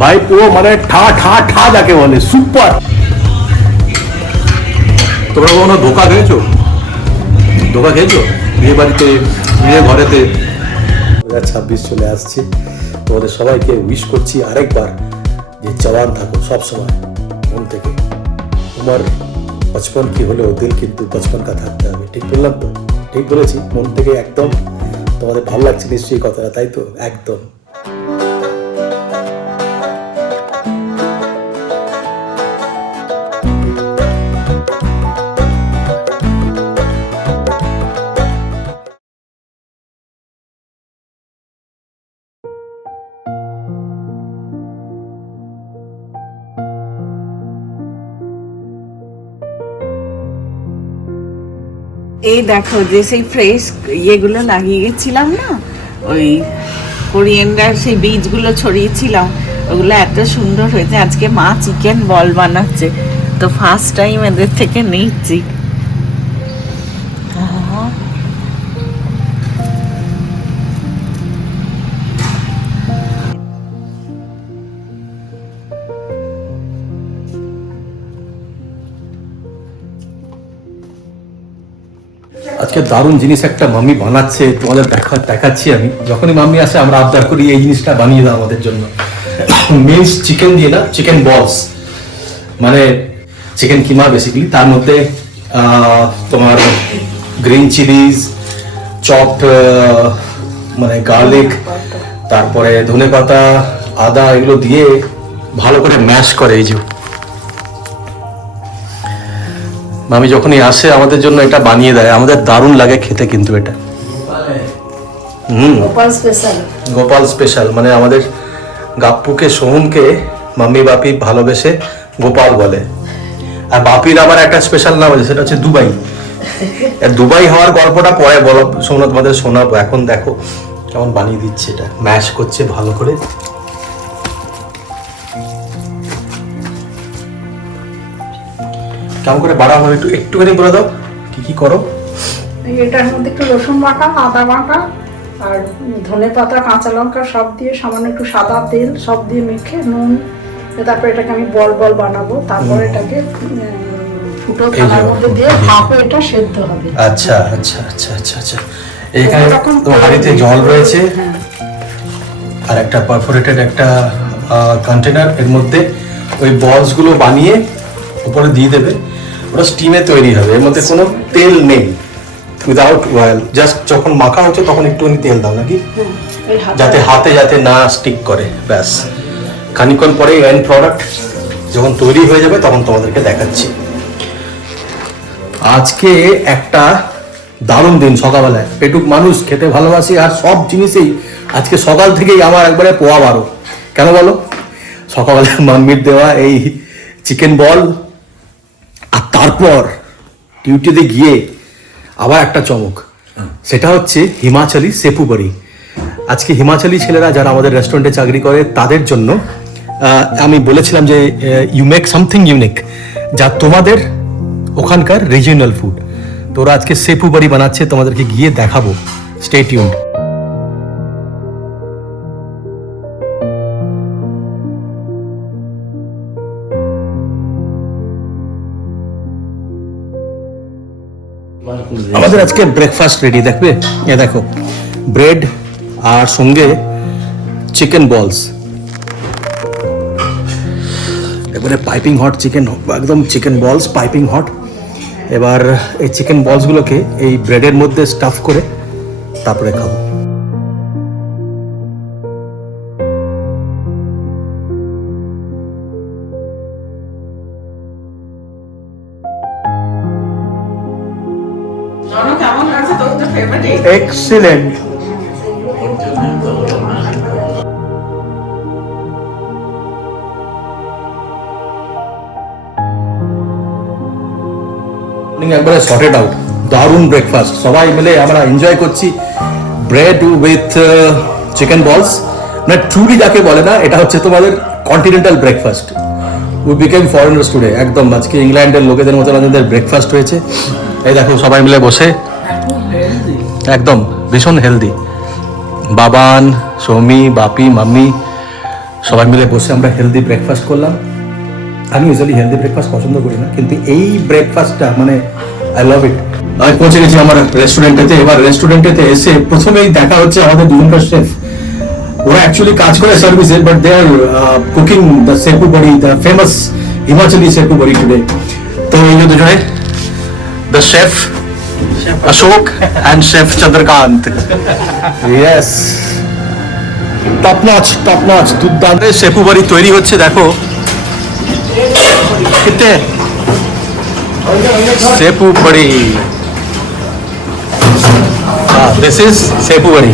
ভাই পুরো মানে ঠা ঠা ঠা যাকে বলে সুপার। তোমরা কোনো ধোকা খেয়েছো? ধোকা খেয়েছো বিয়ে বাড়িতে, বিয়ে ঘরেতে? 2026 চলে আসছে, তোমাদের সবাইকে উইশ করছি আরেকবার যে জওয়ান থাকো সবসময় মন থেকে। তোমার বচপন কি হলেও দিল কিন্তু বচপন কা থাকতে হবে। ঠিক বললাম তো? ঠিক বলেছি মন থেকে একদম। তোমাদের ভালো লাগছে নিশ্চয়ই কথাটা, তাই তো? একদম। এই দেখো যে সেই ফ্রেশ ইয়েগুলো লাগিয়ে গেছিলাম না, ওই কোরিয়েন্ডার সেই বীজগুলো ছড়িয়েছিলাম, ওগুলো এত সুন্দর হয়েছে। আজকে মা চিকেন বল বানাচ্ছে, তো ফার্স্ট টাইম এদের থেকে নিচ্ছি। আজকে দারুণ জিনিস একটা মাম্মি বানাচ্ছে, তোমাদের দেখাচ্ছি আমি। যখনই মাম্মি আসে আমরা আবদার করি এই জিনিসটা বানিয়ে দাও আমাদের জন্য। মিন্স চিকেন দিয়ে না, চিকেন বলস, মানে চিকেন কিমা বেসিক্যালি। তার মধ্যে তোমার গ্রিন চিলিজ, চপড মানে গার্লিক, তারপরে ধনেপাতা, আদা, এগুলো দিয়ে ভালো করে ম্যাশ করে। এই যে মামি যখনই আসে আমাদের জন্য এটা বানিয়ে দেয়, আমাদের দারুণ লাগে খেতে কিন্তু এটা। গোপাল স্পেশাল, মানে আমাদের গাপ্পুকে, সোহমকে মাম্মি বাপি ভালোবেসে গোপাল বলে। আর বাপির আবার একটা স্পেশাল নাম আছে, সেটা হচ্ছে দুবাই। দুবাই হওয়ার গল্পটা পরে বলো, শোনো, তোমাদের শোনাবো। এখন দেখো কেমন বানিয়ে দিচ্ছে, এটা ম্যাশ করছে ভালো করে। কেমন করে বাড়া হবে একটুখানি বলে দাও, কি কি করো? এটার মধ্যে একটু রসুন বাটা, আদা বাটা আর ধনেপাতা, কাঁচা লঙ্কা সব দিয়ে, সামান্য একটু সাদা তেল সব দিয়ে মেখে, নুন, তারপর এটাকে আমি বল বল বানাবো। তারপর এটাকে ফুটো থালার মধ্যে দিয়ে ভাপে এটা সেদ্ধ হবে। আচ্ছা আচ্ছা আচ্ছা আচ্ছা আচ্ছা। এখানে তো হাঁড়িতে জল রয়েছে আর একটা পারফোরেটেড একটা কন্টেনার, এর মধ্যে ওই বলস গুলো বানিয়ে উপরে দিয়ে দেবে। ওটা স্টিমে তৈরি হবে, এর মধ্যে কোনো তেল নেই, উইদাউট অয়েল। জাস্ট যখন মাখা হচ্ছে তখন একটুখানি তেল দাও নাকি, যাতে হাতে যাতে না স্টিক করে। ব্যাস, খানিকক্ষণ পরে এন্ড প্রোডাক্ট যখন তৈরি হয়ে যাবে তখন তোমাদেরকে দেখাচ্ছি। আজকে একটা দারুণ দিন। সকালবেলায় পেটুক মানুষ খেতে ভালোবাসি, আর সব জিনিসেই আজকে সকাল থেকেই আমার একবারে পোয়া বারো। কেন বলো? সকালবেলায় মাম্মির দেওয়া এই চিকেন বল, আর তারপর ডিউটিতে গিয়ে আবার একটা চমক, সেটা হচ্ছে হিমাচলি সেপু বড়ি। আজকে হিমাচলি ছেলেরা যারা আমাদের রেস্টুরেন্টে চাকরি করে তাদের জন্য আমি বলেছিলাম যে ইউ মেক সামথিং ইউনিক, যা তোমাদের ওখানকার রিজিওনাল ফুড। তো ওরা আজকে সেপু বড়ি বানাচ্ছে, তোমাদেরকে গিয়ে দেখাবো। Stay tuned. আমাদের আজকে ব্রেকফাস্ট রেডি, দেখবে? এ দেখো, ব্রেড আর সঙ্গে চিকেন বলস, এবারে পাইপিং হট চিকেন, একদম চিকেন বলস পাইপিং হট। এবার এই চিকেন বলসগুলোকে এই ব্রেডের মধ্যে স্টাফ করে তারপরে খাবো। এক্সিলেন্ট। একবারে সর্টেড আউট, দারুণ ব্রেকফাস্ট। সবাই মিলে আমরা এনজয় করছি ব্রেড উইথ চিকেন বলস। না ট্রুলি যাকে বলে না, এটা হচ্ছে তোমাদের continental breakfast. We became foreigners today. একদম আজকে ইংল্যান্ডের লোকেদের মতো আমাদের ব্রেকফাস্ট হয়েছে। এই দেখো সবাই মিলে বসে, একদম ভীষণ হেলদি। বাবান, সৌমি, বাপি, মাম্মি, সবাই মিলে বসে আমরা হেলদি ব্রেকফাস্ট করলাম। আমি ইউজুয়ালি হেলদি ব্রেকফাস্ট পছন্দ করি না, কিন্তু এই ব্রেকফাস্টটা মানে আই লাভ ইট। আমি পৌঁছে গেছি আমার রেস্টুরেন্টেতে। এবার রেস্টুরেন্টেতে এসে প্রথমেই দেখা হচ্ছে আমাদের দুজনকার শেফ। ওরা অ্যাকচুয়ালি কাজ করে সার্ভিসে, but they are cooking the Sepu Badi, the famous Himachali সেপু বড়ি টুডে। তো এই যে দুজনে, the chef Ashok and chef Chandrakant. Yes, top notch দুর্দান্ত সেপু বড়ি তৈরি হচ্ছে। দেখো कितने सेपू बड़ी। दिस इज सेपू बड़ी।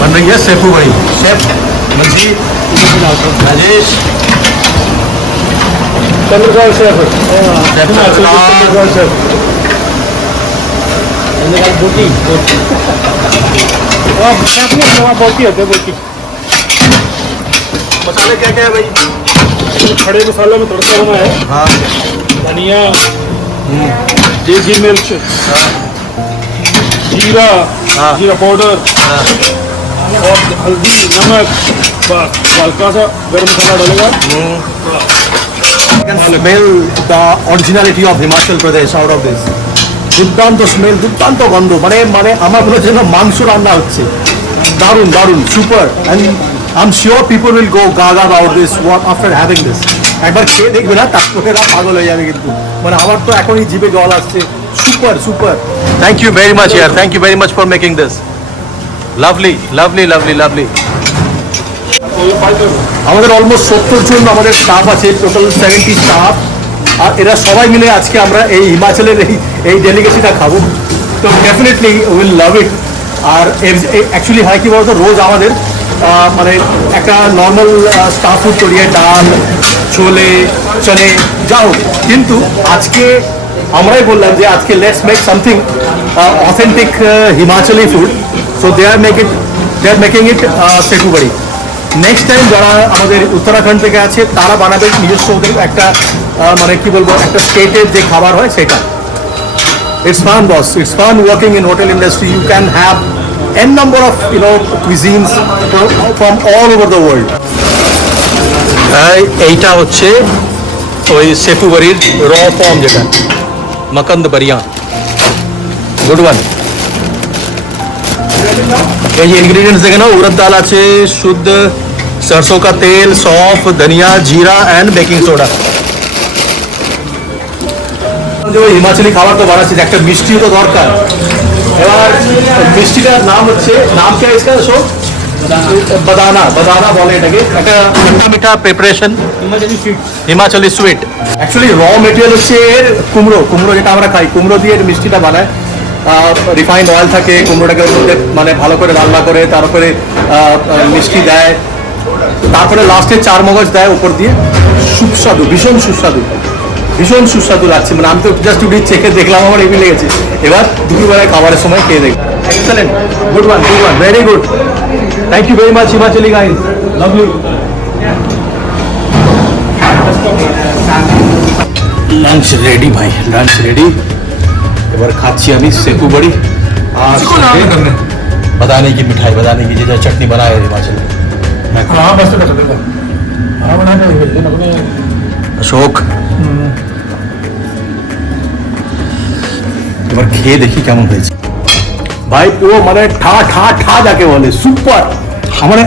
बन रही है सेपू बड़ी। Chef Manjeet, Rajesh, Chandrakant chef, Chandrakant chef, बोटी बोटी होते बोटी। मसाले क्या क्या है भाई? खड़े मसालों में तड़का बना है। हाँ, धनिया, देगी मिर्च, जीरा, हाँ। जीरा पाउडर हाँ। और हल्दी, नमक, बस हल्का सा गरम मसाला डालेगा। You can smell the originality of Himachal Pradesh out of this. দুর্দান্ত স্মেল, দুর্দান্ত গন্ধ, মানে মানে আমার মনে হচ্ছে যেন মাংস রান্না হচ্ছে। দারুণ দারুণ, super. And I am sure people will go Gaga about this after having this. একবার খেয়ে দেখবে না, তারপরে এরা পাগল হয়ে যাবে কিন্তু। মানে আমার তো এখনই জিভে জল আসছে। Super super. Thank you very much ইয়ার, thank you very much for making this. Lovely lovely lovely lovely. আমাদের অলমোস্ট 70 জন আমাদের স্টাফ আছে, টোটাল 70 স্টাফ। আর এরা সবাই মিলে আজকে আমরা এই হিমাচলের এই ডেলিগেসিটা খাবো। তো ডেফিনেটলি উইল লাভ ইট। আর অ্যাকচুয়ালি হয় কি বলতো, রোজ আমাদের মানে একটা নর্মাল স্টাফ ফুড তৈরি হয়, ডাল, ছোলে, চলে, যা হোক। কিন্তু আজকে আমরাই বললাম যে আজকে let's make something authentic Himachali food. So they are making it Sepu Badi. Next time যারা আমাদের উত্তরাখণ্ড থেকে আছে তারা বানাবে নিজস্ব ওদের একটা মানে কি বলবো, একটা স্টেটের যে খাবার হয় সেটা। It's fun boss, it's fun working in hotel industry. You can have n number of cuisines from all over the world. এইটা হচ্ছে ওই সেপু বড়ির র ফর্ম, যেটা মকন্দ বড়িয়া। Good one. এই যে ইনগ্রিডিয়েন্টস দেখে নাও, উড়দ ডাল আছে, শুদ্ধ सरसों का तेल, सौंफ, धनिया, जीरा एंड बेकिंग सोडा। হিমাচলি খাবার তো বানাচ্ছি, একটা মিষ্টিও তো দরকার। এবার মিষ্টিটার নাম হচ্ছে, নাম কে ইসকা শো? বাদানা, বাদানা বলে এটাকে। একটা মিঠা মিঠা প্রিপারেশন, হিমাচলি সুইট। অ্যাকচুয়ালি র মেটেরিয়াল হচ্ছে এর কুমড়ো, কুমড়ো যেটা আমরা খাই, কুমড়ো দিয়ে মিষ্টিটা বানায়। রিফাইন্ড অয়েল থাকে, কুমড়োটাকে মানে ভালো করে রান্না করে তারপরে মিষ্টি দেয়, তারপরে লাস্টে 4 মগজ দেয় উপর দিয়ে। সুস্বাদু, ভীষণ সুস্বাদু, ভীষণ সুস্বাদু লাগছে। মানে আমি তো জাস্ট উঠি চেখে দেখলাম, আমার এমনি লেগেছে। এবার দুপুরবেলায় খাবারের সময় খেয়ে দেখব। Excellent, good one, very good. Thank you very much Himachali guys, lovely. Lunch ready ভাই, লাঞ্চ রেডি। এবার খাচ্ছি আমি सेपू बड़ी। আর बताने की मिठाई, बताने की जो चटनी बनाए हिमाचल में। हाँ बस तो कर देगा। हाँ बना दे अशोक। এবার খেয়ে দেখি কেমন হয়েছে ভাই। পুরো মানে ঠা ঠা ঠা যাকে বলে, সুপার। মানে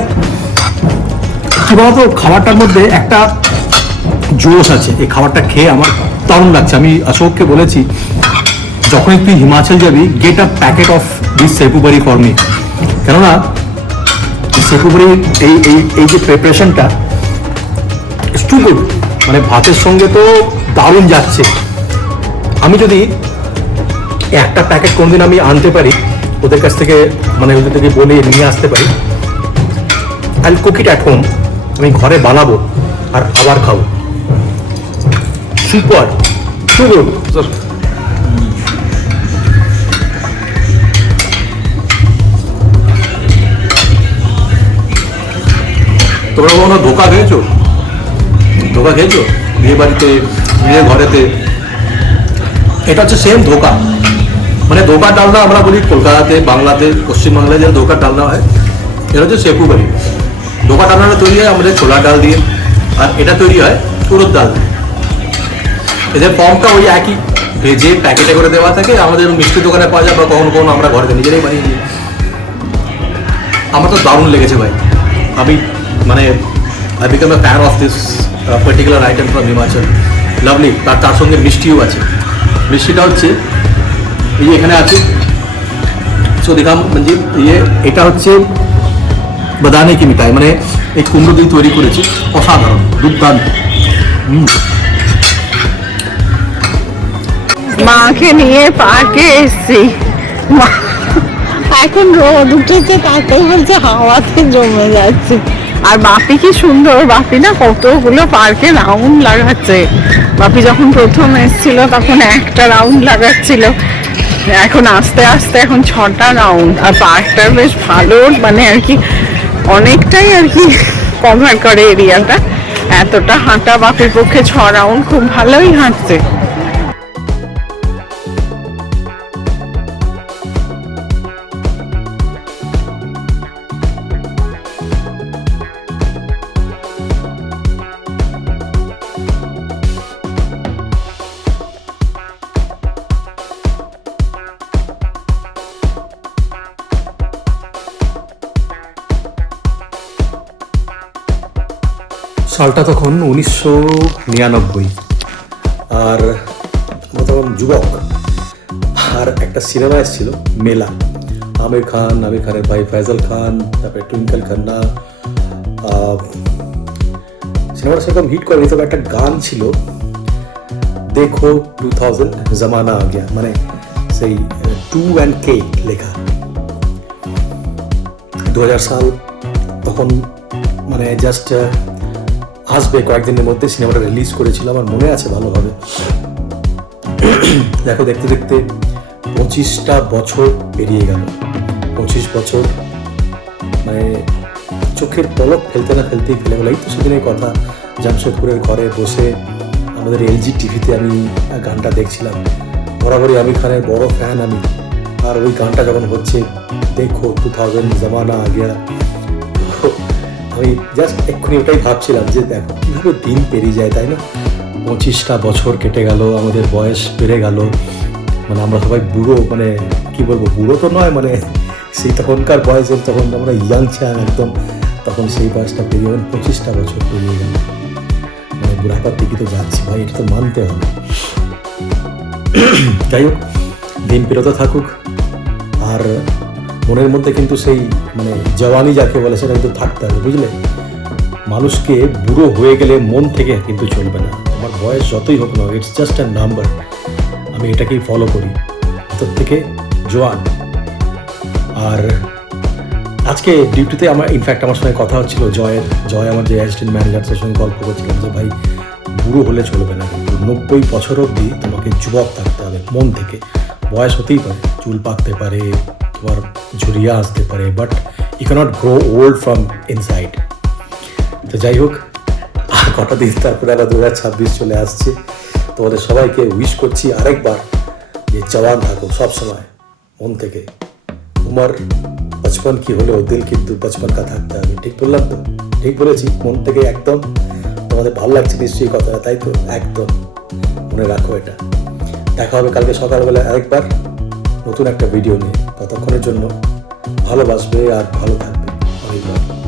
কি বলতো, খাবারটার মধ্যে একটা জোশ আছে। এই খাবারটা খেয়ে আমার দারুণ লাগছে। আমি অশোককে বলেছি যখন তুই হিমাচল যাবি, get a packet of this Sepu Badi for me. কেননা সেপু বড়ির এই এই এই যে প্রিপারেশনটা ইটস টু গুড। মানে ভাতের সঙ্গে তো দারুণ যাচ্ছে। আমি যদি একটা প্যাকেট কোনদিন আমি আনতে পারি ওদের কাছ থেকে, মানে ওদের থেকে বলে নিয়ে আসতে পারি, I cook it at home. আমি ঘরে বানাবো আর আবার খাবো। Super, too good. তোমরা কখনো ধোকা খেয়েছো? ধোকা খেয়েছো বিয়ে বাড়িতে, বিয়ে ঘরেতে? এটা হচ্ছে সেম ধোকা। মানে ধোকার ডালনা আমরা বলি কলকাতাতে, বাংলাতে, পশ্চিমবাংলায় যে ধোকার ডালনা হয়, এটা হচ্ছে শেকু বাড়ি। ধোকার ডালনাটা তৈরি হয় আমাদের ছোলার ডাল দিয়ে, আর এটা তৈরি হয় উড়দ ডাল দিয়ে। এদের ফর্মটা ওই একই, ভেজে প্যাকেটে করে দেওয়া থাকে, আমাদের মিষ্টি দোকানে পাওয়া যায় বা কখনো কখনো আমরা ঘরে নিজেরাই বানিয়ে দিই। আমার তো দারুণ লেগেছে ভাই। আমি মানে I become a fan of this particular item from Himachal. Lovely. তার সঙ্গে মিষ্টিও আছে। মিষ্টিটা হচ্ছে এই যে এখানে আছে, সো দেখাম মানে এটা হচ্ছে বাদানি কি মিঠাই, মানে এই কুমড়ো দিয়ে তৈরি করেছি, অসাধারণ, দুর্দান্ত। মাকে নিয়ে পার্কে এসছি। এখন রোদ উঠেছে, তাতেই বলছে হাওয়াতে জমে যাচ্ছে। আর বাপি কি সুন্দর, বাপি না কতগুলো পার্কে রাউন্ড লাগাচ্ছে। বাপি যখন প্রথম এসেছিল তখন একটা রাউন্ড লাগাচ্ছিল, এখন আস্তে আস্তে এখন 6টা রাউন্ড। আর পার্কটা বেশ ভালো, মানে আর কি অনেকটাই আর কি কভার করে এরিয়াটা। এতটা হাঁটা বাপির পক্ষে 6 রাউন্ড খুব ভালোই হাঁটছে। সালটা তখন 1999, আর আমরা তখন যুবক। আর একটা সিনেমা এসেছিল মেলা, আমির খানের ভাই ফয়জল খান, তারপরে টুইঙ্কেল খান্না। সিনেমাটা সেরকম হিট করেনি, তবে একটা গান ছিল, দেখো 2000 জমানা আ গিয়া, মানে সেই 2 and K লেখা। 2000 সাল তখন, মানে জাস্ট আসবে কয়েকদিনের মধ্যে। সিনেমাটা রিলিজ করেছিল, আমার মনে আছে ভালোভাবে। দেখো দেখতে দেখতে 25টা বছর পেরিয়ে গেল। 25 বছর মানে চোখের পলক ফেলতে না ফেলতেই ফেলে গেল। এই তো সেদিনের কথা, জামশেদপুরের ঘরে বসে আমাদের এলজি টিভিতে আমি গানটা দেখছিলাম। বরাবরই আমির খানের বড় ফ্যান আমি। আর ওই গানটা যখন হচ্ছে, দেখো 2000 জমানা আ গিয়া, আমি জাস্ট এক্ষুনি ওটাই ভাবছিলাম যে দেখো কীভাবে দিন পেরিয়ে যায়, তাই না? 25টা বছর কেটে গেল, আমাদের বয়স বেড়ে গেল, মানে আমরা সবাই বুড়ো, মানে কি বলবো, বুড়ো তো নয়, মানে সেই তখনকার বয়সের, তখন আমরা ইয়াং ছিলাম একদম, তখন সেই বয়সটা পেরিয়ে গেল। 25টা বছর পেরিয়ে গেল, মানে বুড়াপার দিকে তো যাচ্ছি ভাই, এটা তো মানতে হবে। যাই হোক, দিন পেরোতে থাকুক, আর মনের মধ্যে কিন্তু সেই মানে জওয়ানি যাকে বলে সেটা কিন্তু থাকতে হবে, বুঝলে? মানুষকে বুড়ো হয়ে গেলে মন থেকে কিন্তু চলবে না। আমার বয়স যতই হোক না, ইটস জাস্ট আ নাম্বার। আমি এটাকেই ফলো করি, ভিতর থেকে জোয়ান। আর আজকে ডিউটিতে ইনফ্যাক্ট আমার সঙ্গে কথা হচ্ছিল জয় আমার যে অ্যাসিস্ট্যান্ট ম্যানেজার, তার সঙ্গে গল্প করছিলাম যে ভাই, বুড়ো হলে চলবে না, কিন্তু 90 বছর অবধি তোমাকে যুবক থাকতে হবে মন থেকে। বয়স হতেই পারে, চুল পাকতে পারে, তোমার ঝুরিয়া আসতে পারে, but you cannot grow old from inside. তো যাই হোক, আর কটা দিন তারপরে আবার 2026 চলে আসছে। তোমাদের সবাইকে উইশ করছি আরেকবার যে জওয়ান থাকো সবসময় মন থেকে। উমর 55 কি হলেও দিল কিন্তু 55 কা থাকতে হবে। ঠিক বললাম তো? ঠিক বলেছি? মন থেকে একদম। তোমাদের ভালো লাগছে নিশ্চয়ই কথাটা, তাই তো? একদম মনে রাখো এটা। দেখা হবে কালকে সকালবেলা আরেকবার নতুন একটা ভিডিও নিয়ে। ততক্ষণের জন্য ভালোবাসবে আর ভালো থাকবে। অনেকবার।